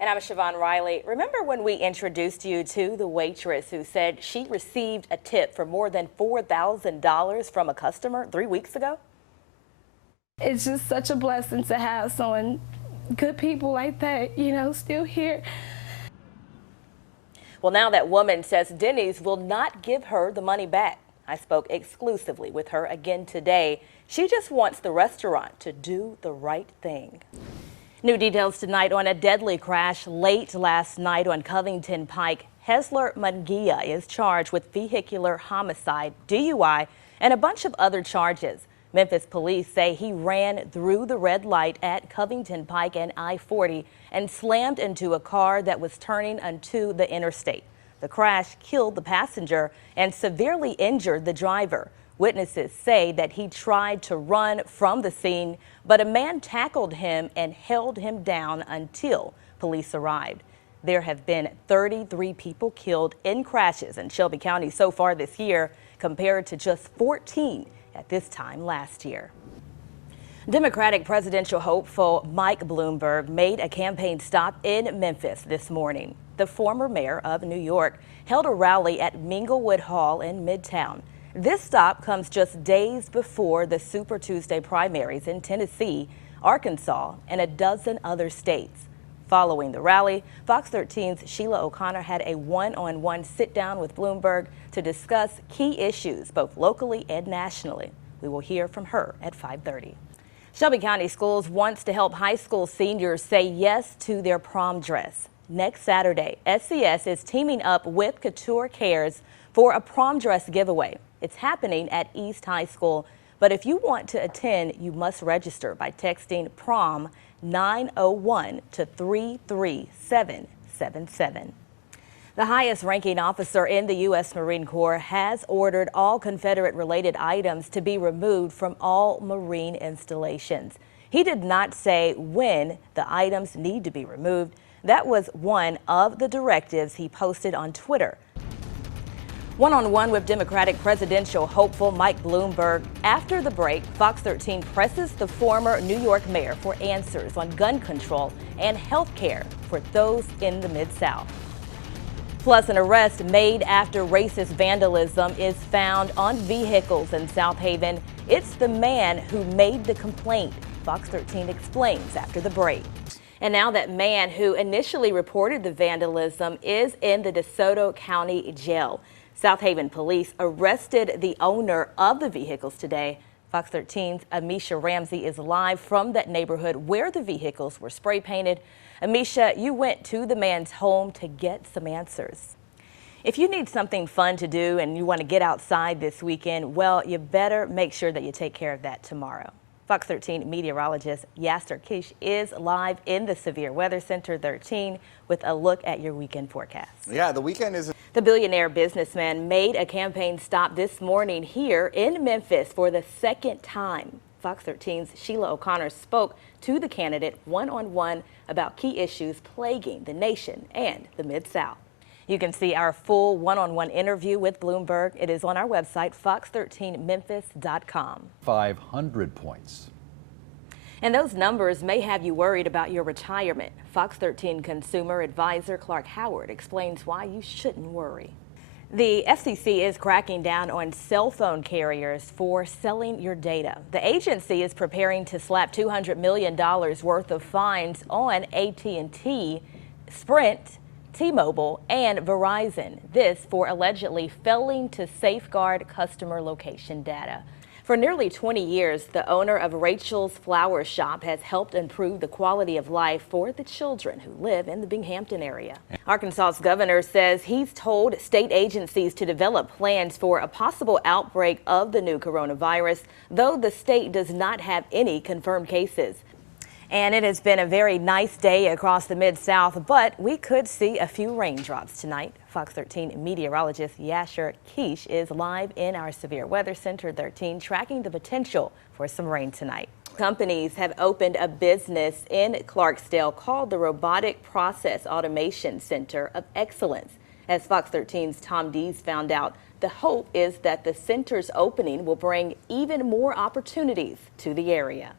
And I'm Siobhan Riley. Remember when we introduced you to the waitress who said she received a tip for more than $4,000 from a customer 3 weeks ago? It's just such a blessing to have someone, good people like that, still here. Well, now that woman says Denny's will not give her the money back. I spoke exclusively with her again today. She just wants the restaurant to do the right thing. New details tonight on a deadly crash late last night on Covington Pike. Hesler Munguia is charged with vehicular homicide, DUI, and a bunch of other charges. Memphis police say he ran through the red light at Covington Pike and I-40 and slammed into a car that was turning onto the interstate. The crash killed the passenger and severely injured the driver. Witnesses say that he tried to run from the scene, but a man tackled him and held him down until police arrived. There have been 33 people killed in crashes in Shelby County so far this year, compared to just 14 at this time last year. Democratic presidential hopeful Mike Bloomberg made a campaign stop in Memphis this morning. The former mayor of New York held a rally at Minglewood Hall in Midtown. This stop comes just days before the Super Tuesday primaries in Tennessee, Arkansas, and a dozen other states. Following the rally, Fox 13's Sheila O'Connor had a one-on-one sit-down with Bloomberg to discuss key issues both locally and nationally. We will hear from her at 5:30. Shelby County Schools wants to help high school seniors say yes to their prom dress. Next Saturday, SCS is teaming up with Couture Cares for a prom dress giveaway. It's happening at East High School, but if you want to attend, you must register by texting PROM 901 to 33777. The highest ranking officer in the U.S. Marine Corps has ordered all Confederate-related items to be removed from all Marine installations. He did not say when the items need to be removed. That was one of the directives he posted on Twitter. One-on-one with Democratic presidential hopeful Mike Bloomberg. After the break, Fox 13 presses the former New York mayor for answers on gun control and health care for those in the Mid-South. Plus, an arrest made after racist vandalism is found on vehicles in South Haven. It's the man who made the complaint. Fox 13 explains after the break. And now that man who initially reported the vandalism is in the DeSoto County Jail. South Haven police arrested the owner of the vehicles today. Fox 13's Amisha Ramsey is live from that neighborhood where the vehicles were spray painted. Amisha, you went to the man's home to get some answers. If you need something fun to do and you want to get outside this weekend, well, you better make sure that you take care of that tomorrow. Fox 13 meteorologist Yasser Kish is live in the Severe Weather Center 13 with a look at your weekend forecast. Yeah, the weekend is... The billionaire businessman made a campaign stop this morning here in Memphis for the second time. Fox 13's Sheila O'Connor spoke to the candidate one-on-one about key issues plaguing the nation and the Mid-South. You can see our full one-on-one interview with Bloomberg. It is on our website, fox13memphis.com. 500 points. And those numbers may have you worried about your retirement. Fox 13 consumer advisor Clark Howard explains why you shouldn't worry. The FCC is cracking down on cell phone carriers for selling your data. The agency is preparing to slap $200 million worth of fines on AT&T, Sprint, T-Mobile, and Verizon. This for allegedly failing to safeguard customer location data. For nearly 20 years, the owner of Rachel's Flower Shop has helped improve the quality of life for the children who live in the Binghamton area. Arkansas's governor says he's told state agencies to develop plans for a possible outbreak of the new coronavirus, though the state does not have any confirmed cases. And it has been a very nice day across the Mid-South, but we could see a few raindrops tonight. Fox 13 meteorologist Yasser Kish is live in our Severe Weather Center 13, tracking the potential for some rain tonight. Companies have opened a business in Clarksdale called the Robotic Process Automation Center of Excellence. As Fox 13's Tom Dees found out, the hope is that the center's opening will bring even more opportunities to the area.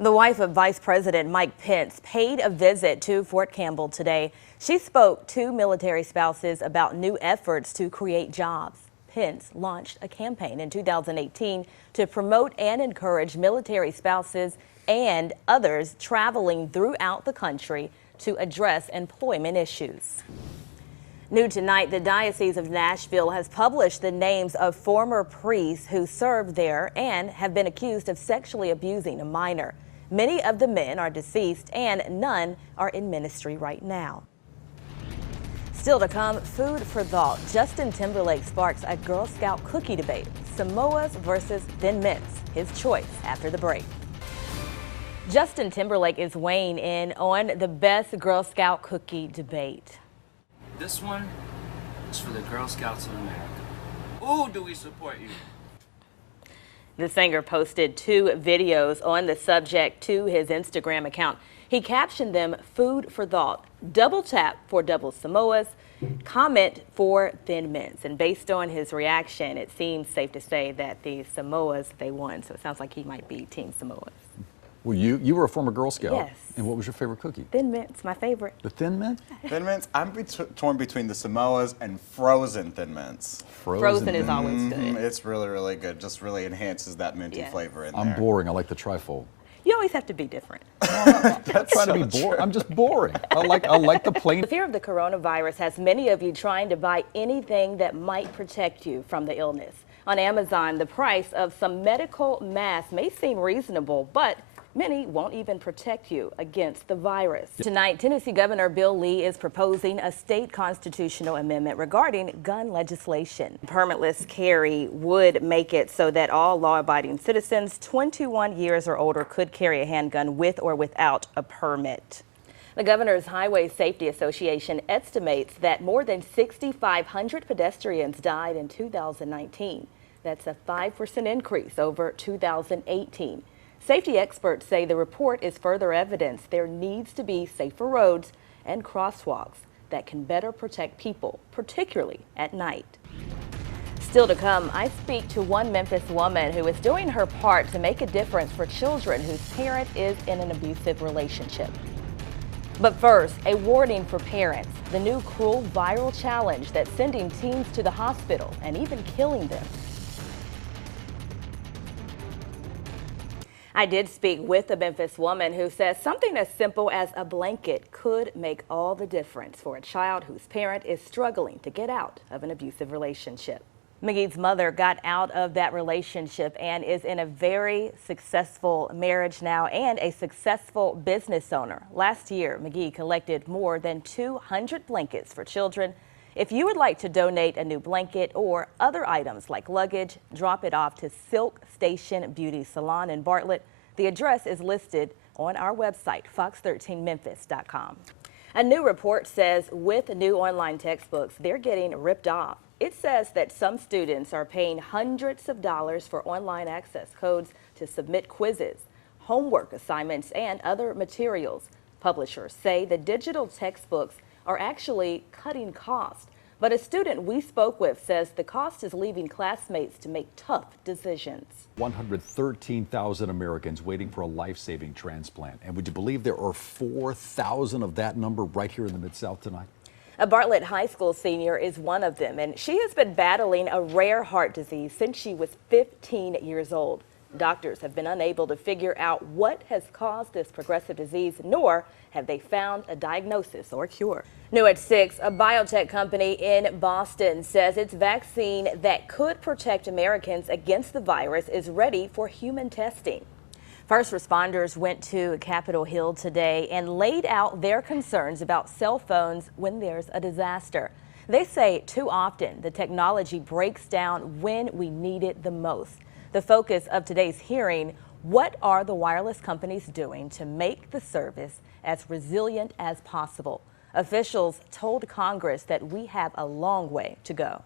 The wife of Vice President Mike Pence paid a visit to Fort Campbell today. She spoke to military spouses about new efforts to create jobs. Pence launched a campaign in 2018 to promote and encourage military spouses and others traveling throughout the country to address employment issues. New tonight, the Diocese of Nashville has published the names of former priests who served there and have been accused of sexually abusing a minor. Many of the men are deceased and none are in ministry right now. Still to come, food for thought. Justin Timberlake sparks a Girl Scout cookie debate. Samoas versus Thin Mints. His choice after the break. Justin Timberlake is weighing in on the best Girl Scout cookie debate. This one is for the Girl Scouts of America. Ooh, do we support you? The singer posted 2 videos on the subject to his Instagram account. He captioned them "Food for Thought," double tap for double Samoas, comment for Thin Mints. And based on his reaction, it seems safe to say that the Samoas, they won. So it sounds like he might be Team Samoas. Well, you were a former Girl Scout. Yes. And what was your favorite cookie? Thin Mints, my favorite. The Thin Mint? Thin Mints? I'm torn between the Samoas and frozen Thin Mints. Frozen is always good. It's really, really good. Just really enhances that minty flavor in there. I'm boring. I like the trifold. You always have to be different. I'm not trying to be boring. I'm just boring. I like the plain. The fear of the coronavirus has many of you trying to buy anything that might protect you from the illness. On Amazon, the price of some medical masks may seem reasonable, but many won't even protect you against the virus. Tonight, Tennessee Governor Bill Lee is proposing a state constitutional amendment regarding gun legislation. Permitless carry would make it so that all law-abiding citizens 21 years or older could carry a handgun with or without a permit. The Governor's Highway Safety Association estimates that more than 6,500 pedestrians died in 2019. That's a 5% increase over 2018. Safety experts say the report is further evidence there needs to be safer roads and crosswalks that can better protect people, particularly at night. Still to come, I speak to one Memphis woman who is doing her part to make a difference for children whose parent is in an abusive relationship. But first, a warning for parents, the new cruel viral challenge that's sending teens to the hospital and even killing them. I did speak with a Memphis woman who says something as simple as a blanket could make all the difference for a child whose parent is struggling to get out of an abusive relationship. McGee's mother got out of that relationship and is in a very successful marriage now and a successful business owner. Last year, McGee collected more than 200 blankets for children. If you would like to donate a new blanket or other items like luggage, drop it off to Silk Station Beauty Salon in Bartlett. The address is listed on our website, fox13memphis.com. A new report says with new online textbooks, they're getting ripped off. It says that some students are paying hundreds of dollars for online access codes to submit quizzes, homework assignments, and other materials. Publishers say the digital textbooks are actually cutting costs. But a student we spoke with says the cost is leaving classmates to make tough decisions. 113,000 Americans waiting for a life-saving transplant. And would you believe there are 4,000 of that number right here in the Mid-South tonight? A Bartlett High School senior is one of them, and she has been battling a rare heart disease since she was 15 years old. Doctors have been unable to figure out what has caused this progressive disease, nor have they found a diagnosis or cure. New at 6, a biotech company in Boston says its vaccine that could protect Americans against the virus is ready for human testing. First responders went to Capitol Hill today and laid out their concerns about cell phones when there's a disaster. They say too often the technology breaks down when we need it the most. The focus of today's hearing, what are the wireless companies doing to make the service as resilient as possible? Officials told Congress that we have a long way to go.